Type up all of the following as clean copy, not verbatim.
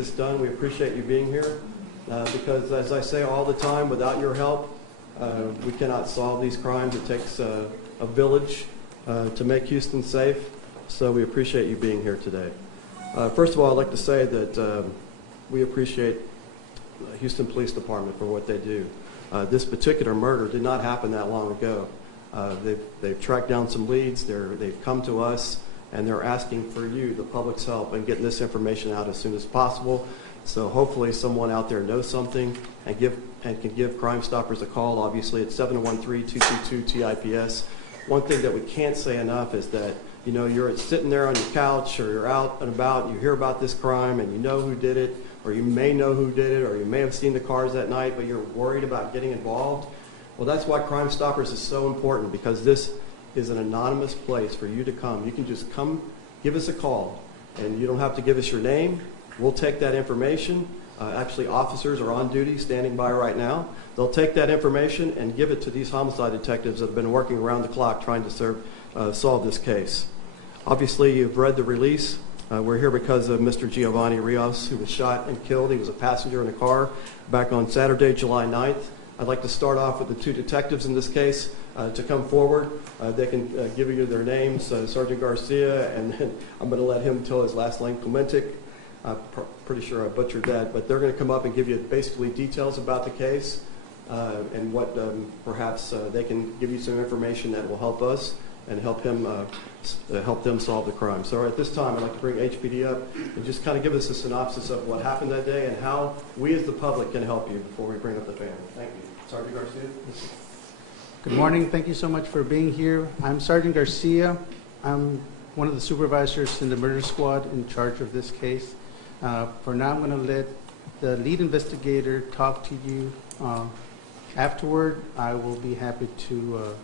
It's done. We appreciate you being here because, as I say all the time, without your help, we cannot solve these crimes. It takes a village to make Houston safe, so we appreciate you being here today. First of all, I'd like to say that we appreciate the Houston Police Department for what they do. This particular murder did not happen that long ago. They've tracked down some leads. They've come to us, and they're asking for you, the public's help, in getting this information out as soon as possible. So hopefully someone out there knows something and can give Crime Stoppers a call. Obviously, it's 713-222-TIPS. One thing that we can't say enough is that, you know, you're sitting there on your couch or you're out and about, and you hear about this crime and you know who did it, or you may know who did it, or you may have seen the cars that night, but you're worried about getting involved. Well, that's why Crime Stoppers is so important, because this is an anonymous place for you to come. You can just come, give us a call, and you don't have to give us your name. We'll take that information. Actually, officers are on duty, standing by right now. They'll take that information and give it to these homicide detectives that have been working around the clock trying to solve this case. Obviously, you've read the release. We're here because of Mr. Giovanni Rios, who was shot and killed. He was a passenger in a car back on Saturday, July 9th. I'd like to start off with the two detectives in this case to come forward. They can give you their names, Sergeant Garcia, and then I'm going to let him tell his last name, Clementic. I'm pretty sure I butchered that, but they're going to come up and give you basically details about the case and what perhaps they can give you some information that will help us and help them solve the crime. So at this time, I'd like to bring HPD up and just kind of give us a synopsis of what happened that day and how we as the public can help you before we bring up the family. Thank you. Sergeant Garcia. Good morning. Thank you so much for being here. I'm Sergeant Garcia. I'm one of the supervisors in the murder squad in charge of this case. For now, I'm going to let the lead investigator talk to you. Afterward, I will be happy to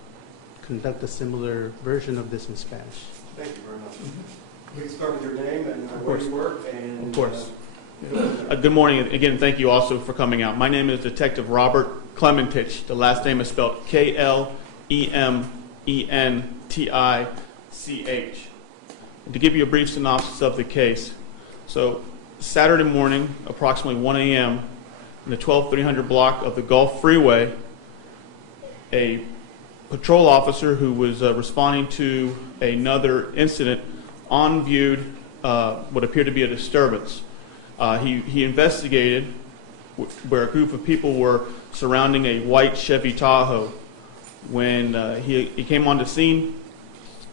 conduct a similar version of this in Spanish. Thank you very much. Please start with your name and where you work. And, of course. Good morning. Again, thank you also for coming out. My name is Detective Robert Clementich. The last name is spelled K-L-E-M-E-N-T-I-C-H. And to give you a brief synopsis of the case, so Saturday morning, approximately 1 a.m., in the 12300 block of the Gulf Freeway, a patrol officer who was responding to another incident viewed what appeared to be a disturbance. He investigated where a group of people were surrounding a white Chevy Tahoe. When he came on the scene,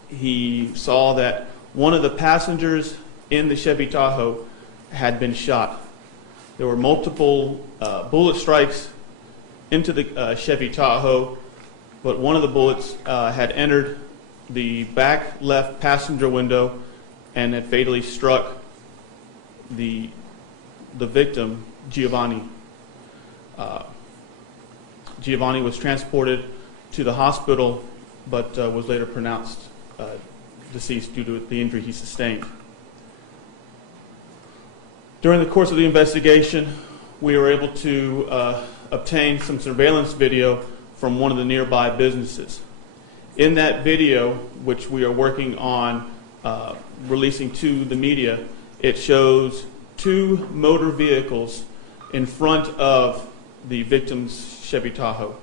he saw that one of the passengers in the Chevy Tahoe had been shot. There were multiple bullet strikes into the Chevy Tahoe, but one of the bullets had entered the back left passenger window and had fatally struck the victim, Giovanni. Giovanni was transported to the hospital, but was later pronounced deceased due to the injury he sustained. During the course of the investigation, we were able to obtain some surveillance video from one of the nearby businesses. In that video, which we are working on releasing to the media, it shows two motor vehicles in front of the victim's Chevy Tahoe.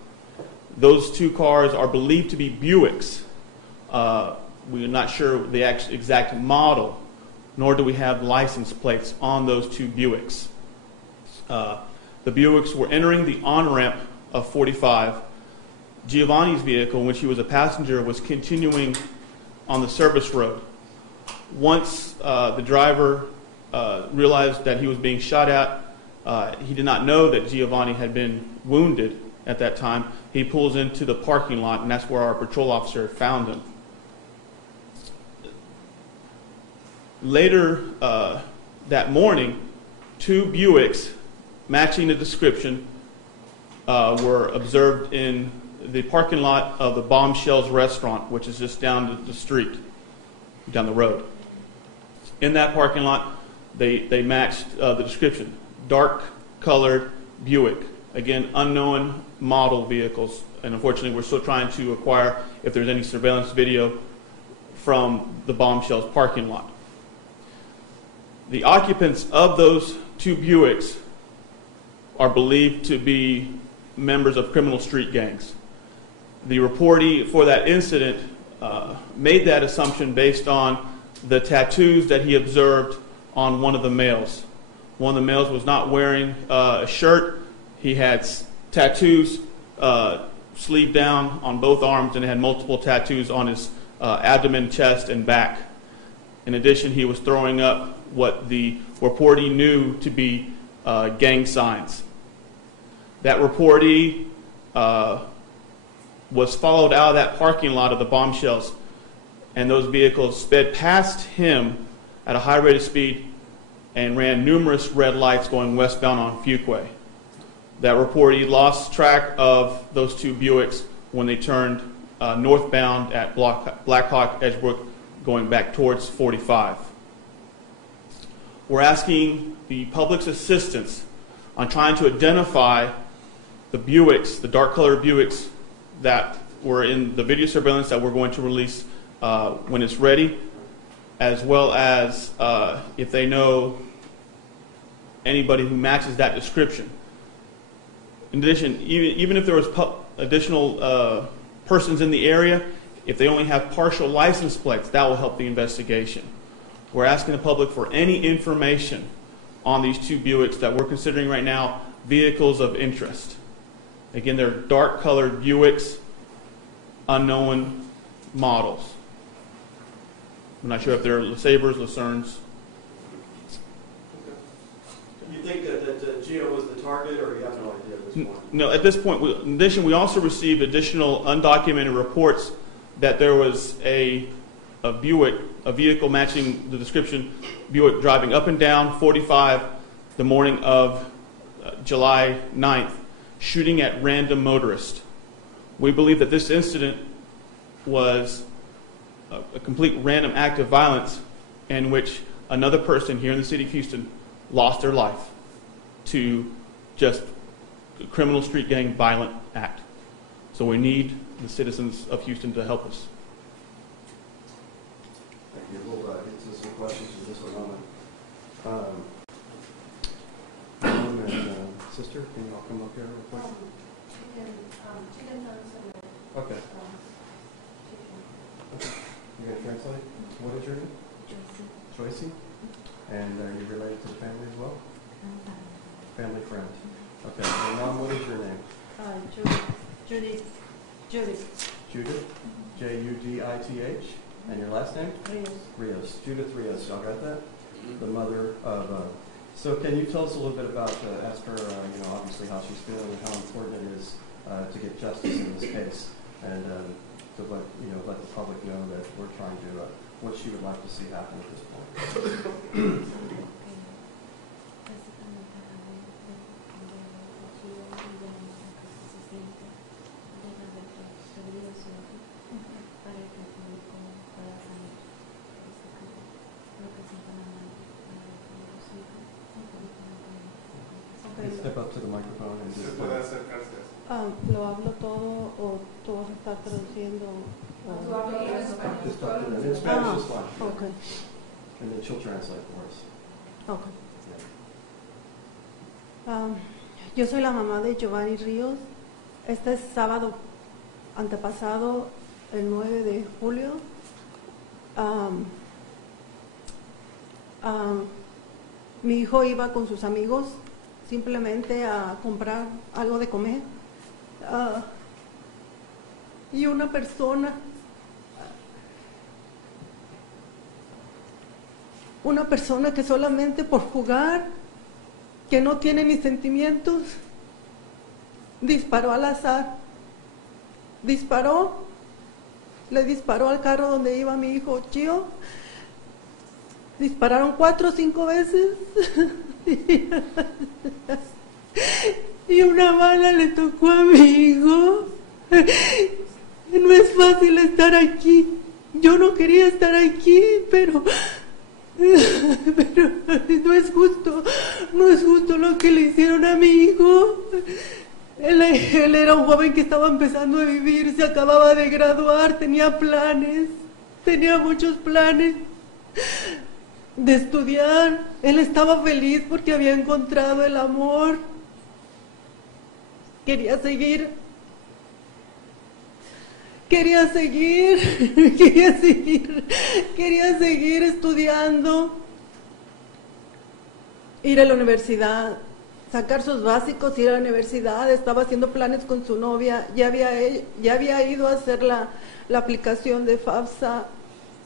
Those two cars are believed to be Buicks. We are not sure the exact model, nor do we have license plates on those two Buicks. The Buicks were entering the on-ramp of 45. Giovanni's vehicle, in which he was a passenger, was continuing on the service road. Once the driver realized that he was being shot at, he did not know that Giovanni had been wounded at that time. He pulls into the parking lot, and that's where our patrol officer found him. Later that morning, two Buicks matching the description were observed in the parking lot of the Bombshells restaurant, which is just down the street, down the road. In that parking lot, they matched the description. Dark colored Buick. Again, unknown model vehicles. And unfortunately, we're still trying to acquire if there's any surveillance video from the Bombshells parking lot. The occupants of those two Buicks are believed to be members of criminal street gangs. The reportee for that incident made that assumption based on the tattoos that he observed on one of the males. One of the males was not wearing a shirt. He had tattoos sleeve down on both arms, and had multiple tattoos on his abdomen, chest, and back. In addition, he was throwing up what the reportee knew to be gang signs. That reportee was followed out of that parking lot of the bombshells, and those vehicles sped past him at a high rate of speed and ran numerous red lights going westbound on Fuquay. That reportee lost track of those two Buicks when they turned northbound at Blackhawk Edgebrook, going back towards 45. We're asking the public's assistance on trying to identify the Buicks, the dark-colored Buicks that were in the video surveillance that we're going to release when it's ready, as well as if they know anybody who matches that description. In addition, even if there was additional persons in the area, if they only have partial license plates, that will help the investigation. We're asking the public for any information on these two Buicks that we're considering right now vehicles of interest. Again, they're dark-colored Buicks, unknown models. I'm not sure if they're LeSabres, Lucernes. You think that Gio was the target, or you have no idea at this point? No, at this point, in addition, we also received additional undocumented reports that there was a Buick, a vehicle matching the description, Buick driving up and down 45 the morning of July 9th, shooting at random motorists. We believe that this incident was a complete random act of violence in which another person here in the city of Houston lost their life to just a criminal street gang violent act. So we need the citizens of Houston to help us. Thank you. We'll get to some questions in just a moment. Mom and sister, can you all come up here real quick? Okay. You going to translate? What is your name? Joycey. And are you related to the family as well? Family friend. Okay. And Mom, what is your name? Judith. Judith. Judith. And your last name? Rios. Judith Rios. Y'all got that? The mother of. So can you tell us a little bit about, ask her, obviously how she's feeling and how important it is to get justice in this case, and to let the public know that we're trying to, what she would like to see happen at this point. Step up to the microphone and just. ¿Lo hablo todo o tú vas a estar traduciendo? Just talk to them. In Spanish is fine. Okay. And then she'll translate for us. Okay. Yo soy la mamá de Giovanni Ríos. Este sábado antepasado, el 9 de julio, mi hijo iba con sus amigos simplemente a comprar algo de comer. Y una persona que solamente por jugar, que no tiene ni sentimientos, disparó al azar. Le disparó al carro donde iba mi hijo Gio. Dispararon 4 o 5 veces. Y una bala le tocó a mi hijo. No es fácil estar aquí. Yo no quería estar aquí, pero no es justo lo que le hicieron a mi hijo. Él era un joven que estaba empezando a vivir, se acababa de graduar, tenía muchos planes. de estudiar. Él estaba feliz porque había encontrado el amor. Quería seguir estudiando, ir a la universidad, sacar sus básicos, ir a la universidad. Estaba haciendo planes con su novia, ya había ido a hacer la aplicación de FAFSA.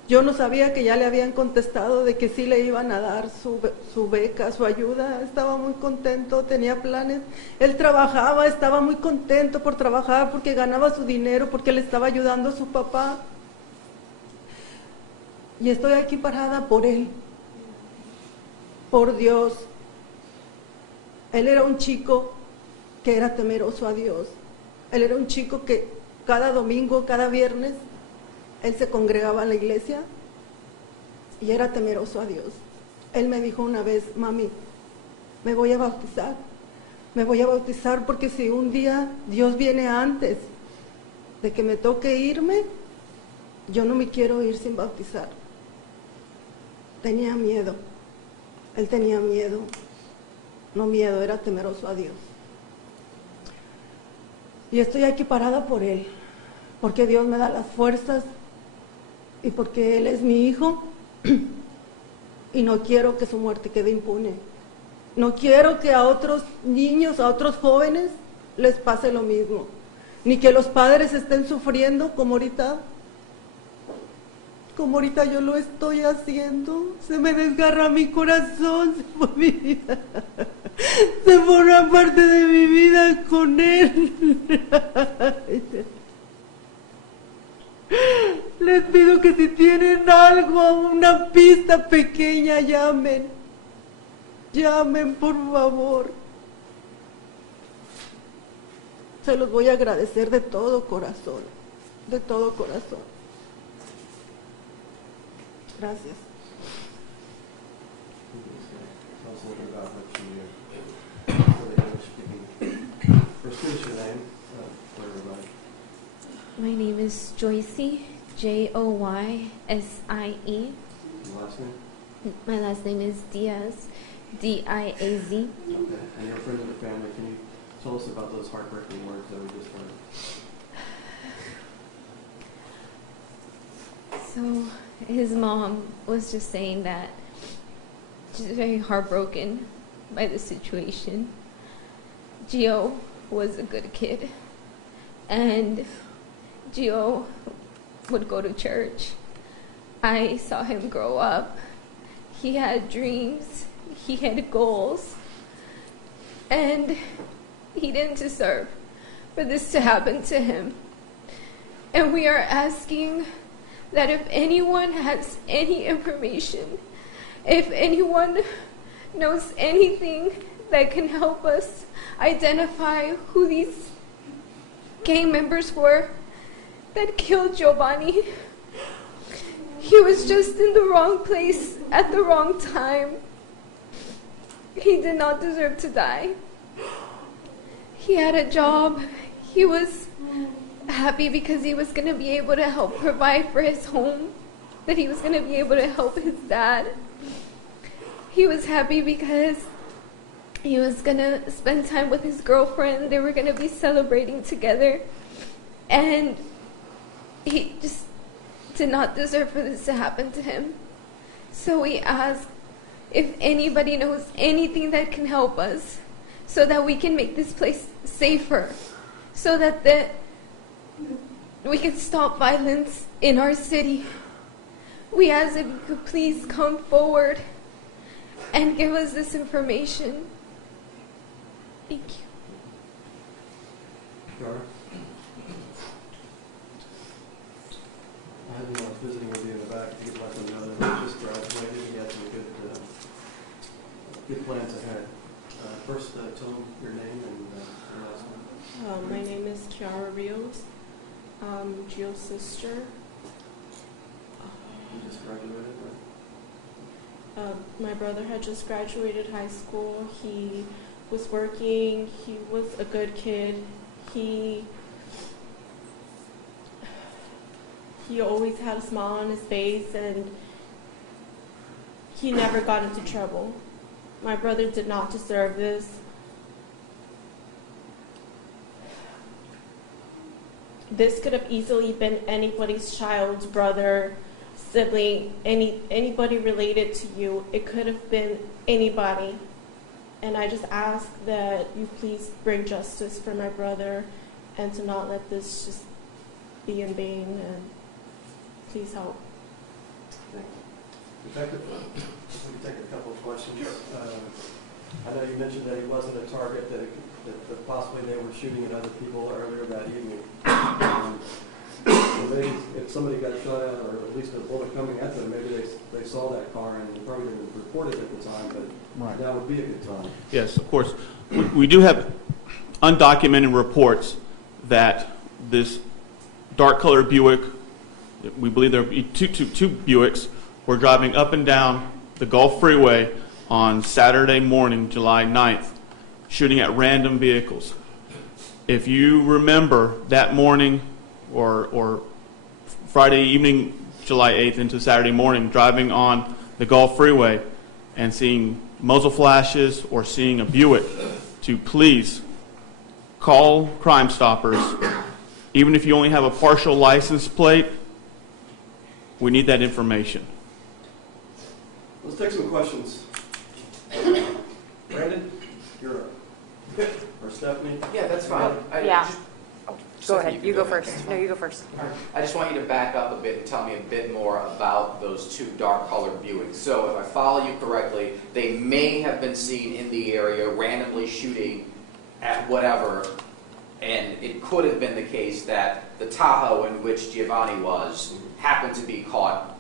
Yo no sabía que ya le habían contestado de que sí le iban a dar su beca, su ayuda. Estaba muy contento, tenía planes. Él trabajaba, estaba muy contento por trabajar porque ganaba su dinero, porque le estaba ayudando a su papá. Y estoy aquí parada por él, por Dios. Él era un chico que era temeroso a Dios. Él era un chico que cada domingo, cada viernes, él se congregaba en la iglesia y era temeroso a Dios. Él me dijo una vez: mami, me voy a bautizar porque si un día Dios viene antes de que me toque irme, yo no me quiero ir sin bautizar. Tenía miedo, él tenía miedo, no miedo, era temeroso a Dios. Y estoy aquí parada por él, porque Dios me da las fuerzas y porque él es mi hijo y no quiero que su muerte quede impune. No quiero que a otros niños, a otros jóvenes les pase lo mismo, ni que los padres estén sufriendo como ahorita yo lo estoy haciendo. Se me desgarra mi corazón, se fue mi vida, se fue una parte de mi vida con él. Les pido que si tienen algo, una pista pequeña, llamen por favor. Se los voy a agradecer de todo corazón, de todo corazón. Gracias. Tell us a little bit about what you do for the English-speaking. First, finish your name for everybody. My name is Joycey, Joysie. Your last name? My last name is Diaz, Diaz. Okay. And you're a friend of the family. Can you tell us about those heartbreaking words that we just heard? So his mom was just saying that she's very heartbroken by the situation. Gio was a good kid, and Gio would go to church. I saw him grow up. He had dreams, he had goals, and he didn't deserve for this to happen to him. And we are asking that if anyone has any information, if anyone knows anything that can help us identify who these gang members were that killed Giovanni. He was just in the wrong place at the wrong time. He did not deserve to die. He had a job. He was happy because he was going to be able to help provide for his home, that he was going to be able to help his dad. He was happy because he was going to spend time with his girlfriend. They were going to be celebrating together. And he just did not deserve for this to happen to him. So we ask if anybody knows anything that can help us so that we can make this place safer, so that we can stop violence in our city. We ask if you could please come forward and give us this information. Thank you. Sure. I had when I was visiting with you in the back, you could let them know that we just graduated and you had some good plans ahead. First, tell them your name and your last name. My name is Kiara Rios. I'm Gio's sister. You just graduated, right? My brother had just graduated high school. He was working. He was a good kid. He always had a smile on his face, and he never got into trouble. My brother did not deserve this. This could have easily been anybody's child, brother, sibling, anybody related to you. It could have been anybody. And I just ask that you please bring justice for my brother and to not let this just be in vain, and please help. Detective, we can take a couple of questions. I know you mentioned that he wasn't a target, that possibly they were shooting at other people earlier that evening. So maybe if somebody got shot at, or at least a bullet coming at them, maybe they saw that car and probably didn't report it at the time, but that would be a good time. Yes, of course. We do have undocumented reports that this dark-colored Buick, we believe there are two Buicks, were driving up and down the Gulf Freeway on Saturday morning, July 9th, shooting at random vehicles. If you remember that morning or Friday evening, July 8th into Saturday morning, driving on the Gulf Freeway and seeing muzzle flashes or seeing a Buick, to please call Crime Stoppers. Even if you only have a partial license plate, we need that information. Let's take some questions. Brandon, you're up. Or Stephanie? Yeah, that's fine. Yeah. Go Stephanie, ahead. You go first. No, you go first. I just want you to back up a bit and tell me a bit more about those two dark-colored Buicks. So if I follow you correctly, they may have been seen in the area randomly shooting at whatever, and it could have been the case that the Tahoe in which Giovanni was happened to be caught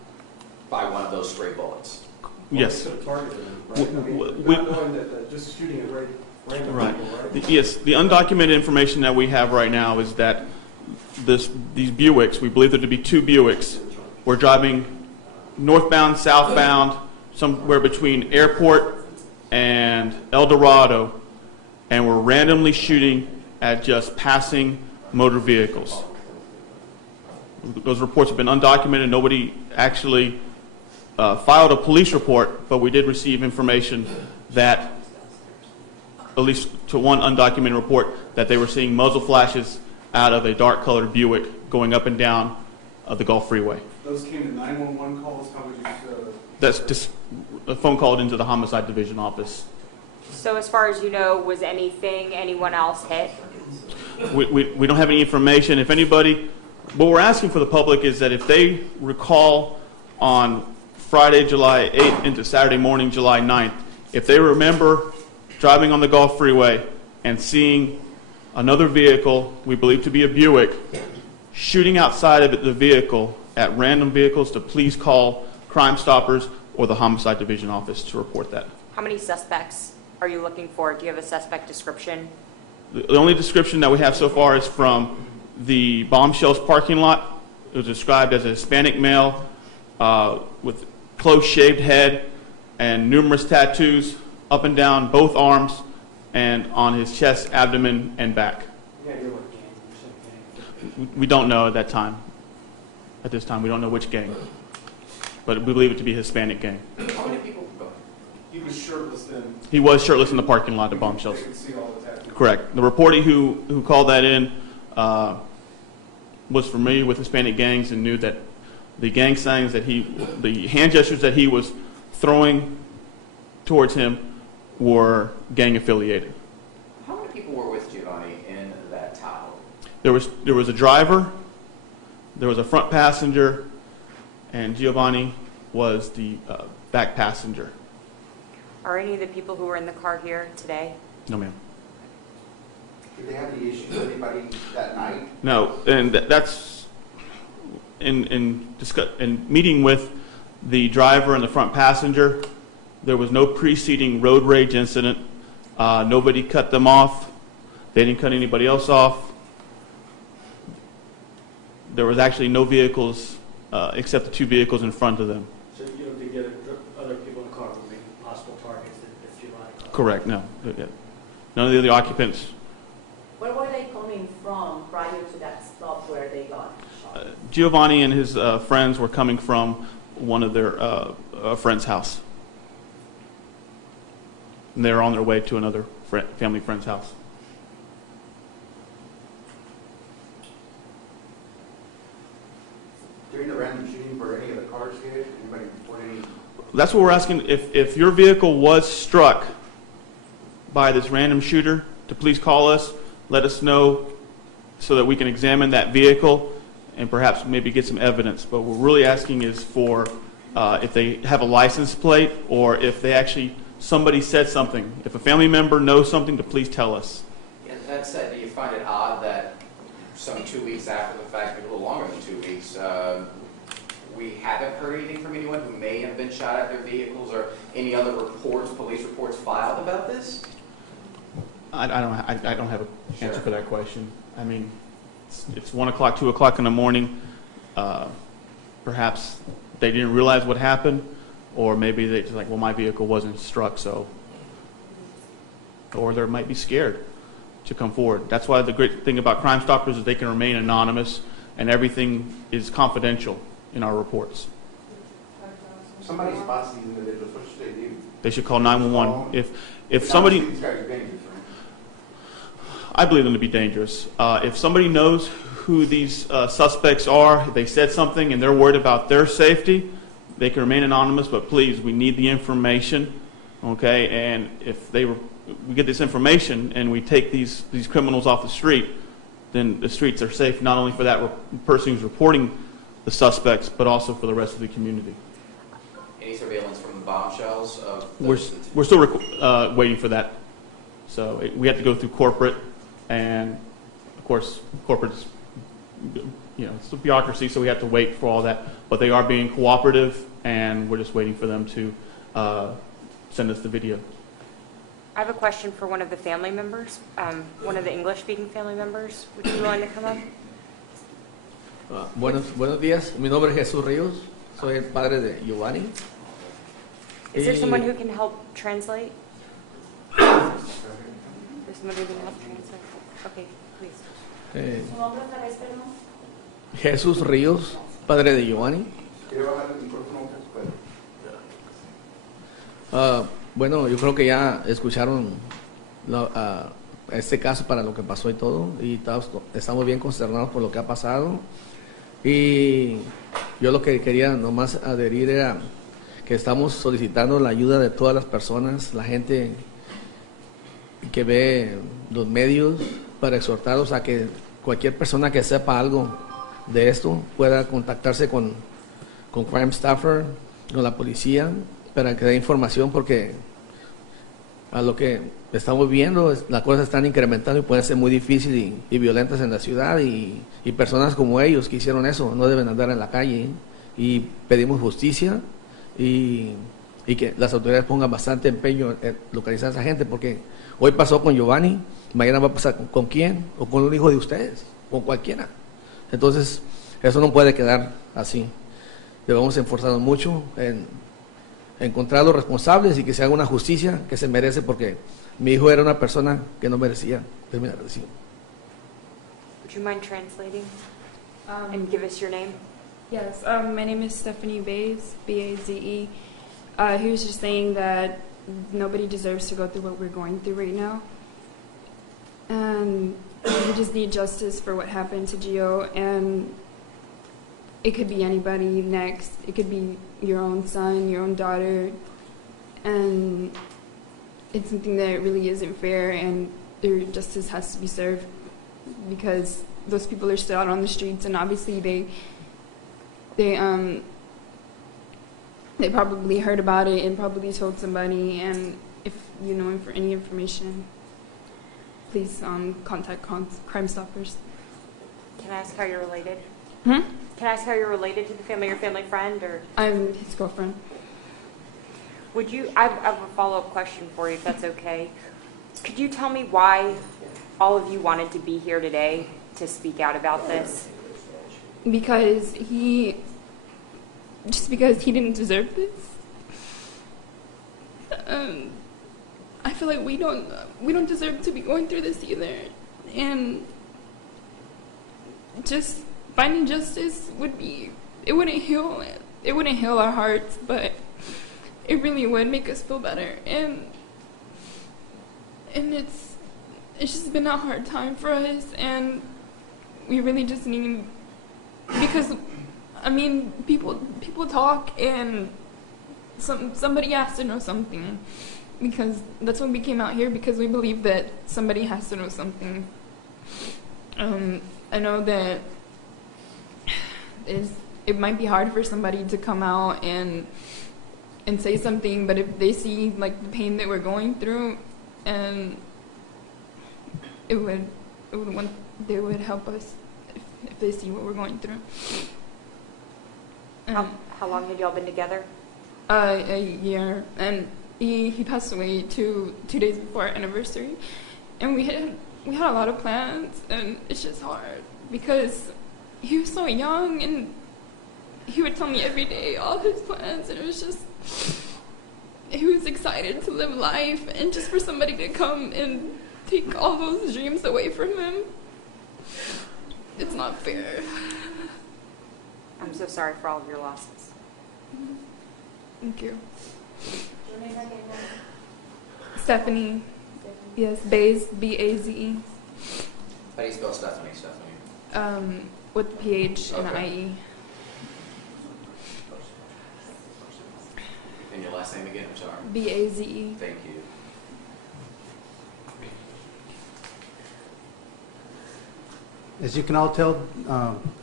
by one of those stray bullets. Yes. Well, they could have targeted him, right? I mean, not knowing that just shooting at random Right. people, right? Yes, the undocumented information that we have right now is that these Buicks, we believe there to be two Buicks, were driving northbound, southbound, somewhere between Airport and El Dorado, and were randomly shooting at just passing motor vehicles. Those reports have been undocumented. Nobody actually filed a police report, but we did receive information that, at least to one undocumented report, that they were seeing muzzle flashes out of a dark-colored Buick going up and down the Gulf Freeway. Those came to 911 calls. How would you? That's just a phone call into the Homicide Division office. So as far as you know, was anyone else hit? We don't have any information. If anybody, what we're asking for the public is that if they recall on Friday, July 8th into Saturday morning, July 9th, if they remember driving on the Gulf Freeway and seeing another vehicle, we believe to be a Buick, shooting outside of the vehicle at random vehicles, to please call Crime Stoppers or the Homicide Division office to report that. How many suspects are you looking for? Do you have a suspect description? The only description that we have so far is from the Bombshells parking lot. It was described as a Hispanic male with close shaved head and numerous tattoos up and down both arms and on his chest, abdomen, and back. We don't know at that time. At this time, we don't know which gang, but we believe it to be a Hispanic gang. How many people were going? He was shirtless then. He was shirtless in the parking lot at Bombshells. They could see all the tattoos. Correct. The reportee who called that in was familiar with Hispanic gangs and knew that the gang signs that the hand gestures that he was throwing towards him were gang affiliated. How many people were with Giovanni in that Tahoe? There was a driver, there was a front passenger, and Giovanni was the back passenger. Are any of the people who were in the car here today? No, ma'am. Did they have any issues with anybody that night? No, and that's in meeting with the driver and the front passenger. There was no preceding road rage incident. Nobody cut them off. They didn't cut anybody else off. There was actually no vehicles except the two vehicles in front of them. So you don't think the other people in the car would be possible targets if Giovanni caught? Correct, no. None of the other occupants. Where were they coming from prior to that stop where they got shot? Giovanni and his friends were coming from one of their friend's house. and they're on their way to another family friend's house. During the random shooting, were any of the cars hit? Anybody report any? That's what we're asking. If your vehicle was struck by this random shooter, to please call us, let us know so that we can examine that vehicle and perhaps maybe get some evidence. But what we're really asking is for if they have a license plate or if they actually, somebody said something. If a family member knows something, to please tell us. Yeah, that said, do you find it odd that some 2 weeks after the fact, maybe a little longer than 2 weeks, we haven't heard anything from anyone who may have been shot at their vehicles or any other reports, police reports filed about this? I don't have an answer for that question. I mean, it's 1 o'clock, 2 o'clock in the morning. Perhaps they didn't realize what happened, or maybe they just like, well, my vehicle wasn't struck, so. Or they might be scared to come forward. That's why the great thing about Crime Stoppers is they can remain anonymous, and everything is confidential in our reports. If somebody spots these individuals, what should they do? They should call 911. If somebody, These guys are dangerous, right? I believe them to be dangerous. If somebody knows who these suspects are, they said something and they're worried about their safety, they can remain anonymous, but please, we need the information, okay? And if we get this information and we take these criminals off the street, then the streets are safe not only for that person who's reporting the suspects, but also for the rest of the community. Any surveillance from the bombshells of We're still waiting for that. So we have to go through corporate, and of course, corporate's, it's a bureaucracy, so we have to wait for all that. But they are being cooperative, and we're just waiting for them to send us the video. I have a question for one of the family members, one of the English-speaking family members. Would you be willing to come up? Buenos días, mi nombre es Jesús Ríos, soy el padre de Giovanni. Is there someone who can help translate? There's somebody who can help translate. Okay, please. ¿Su nombre otra vez, perdón? Jesús Ríos, padre de Giovanni. ¿Quiere bajar el micrófono? Bueno, yo creo que ya escucharon este caso para lo que pasó y todo, y estamos bien consternados por lo que ha pasado. Y yo lo que quería nomás adherir era que estamos solicitando la ayuda de todas las personas, la gente que ve los medios, para exhortarlos a que cualquier persona que sepa algo de esto pueda contactarse con Crime Stopper, con la policía, para que dé información, porque a lo que estamos viendo, las cosas están incrementando y pueden ser muy difíciles y violentas en la ciudad, y personas como ellos que hicieron eso no deben andar en la calle, y pedimos justicia y que las autoridades pongan bastante empeño en localizar a esa gente, porque hoy pasó con Giovanni, mañana va a pasar con quién, o con un hijo de ustedes, con cualquiera. Entonces eso no puede quedar así. Debemos esforzarnos mucho en encontrar a los responsables y que se haga una justicia que se merece, porque mi hijo era una persona que no merecía terminar así. Would you mind translating and give us your name? Yes, my name is Stephanie Baze, B-A-Z-E. He was just saying that nobody deserves to go through what we're going through right now. And we just need justice for what happened to Gio, and it could be anybody next. It could be your own son, your own daughter, and it's something that really isn't fair, and their justice has to be served, because those people are still out on the streets, and obviously they probably heard about it and probably told somebody, and if you know for any information, please contact Crime Stoppers. Can I ask how you're related? Hmm? Can I ask how you're related to the family, your family friend, or? I'm his girlfriend. Would you, I have a follow-up question for you, if that's okay. Could you tell me why all of you wanted to be here today to speak out about this? Because he didn't deserve this. I feel like we don't deserve to be going through this either, and just finding justice it wouldn't heal our hearts, but it really would make us feel better. And and it's just been a hard time for us, and we really just need, because I mean, people talk, and somebody has to know something, because that's when we came out here, because we believe that somebody has to know something. I know that it might be hard for somebody to come out and say something, but if they see like the pain that we're going through, and they would help us if they see what we're going through. How long had y'all been together? A year, and he passed away two days before our anniversary, and we had a lot of plans, and it's just hard because he was so young, and he would tell me every day all his plans, and it was just, he was excited to live life, and just for somebody to come and take all those dreams away from him, it's not fair. I'm so sorry for all of your losses. Thank you. Stephanie. Yes, Baze, B-A-Z-E. How do you spell Stephanie? Stephanie. With PH and Okay. I-E. And your last name again? I'm sorry. B-A-Z-E. Thank you. As you can all tell,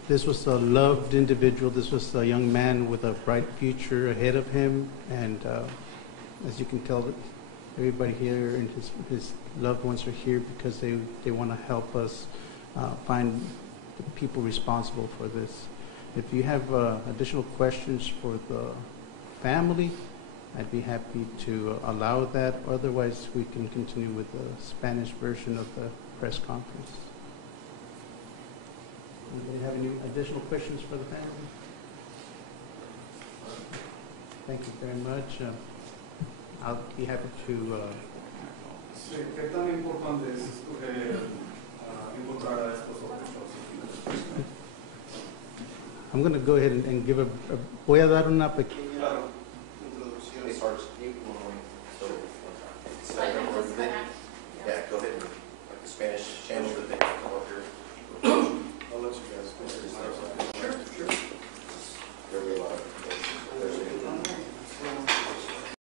this was a loved individual. This was a young man with a bright future ahead of him. And as you can tell, everybody here and his loved ones are here because they want to help us find the people responsible for this. If you have additional questions for the family, I'd be happy to allow that. Otherwise, we can continue with the Spanish version of the press conference. Anybody have any additional questions for the family? Thank you very much. I'll be happy to... Sí, ¿qué tan importante es encontrar a estos sospechosos? I'm going to go ahead and give voy a dar una pequeña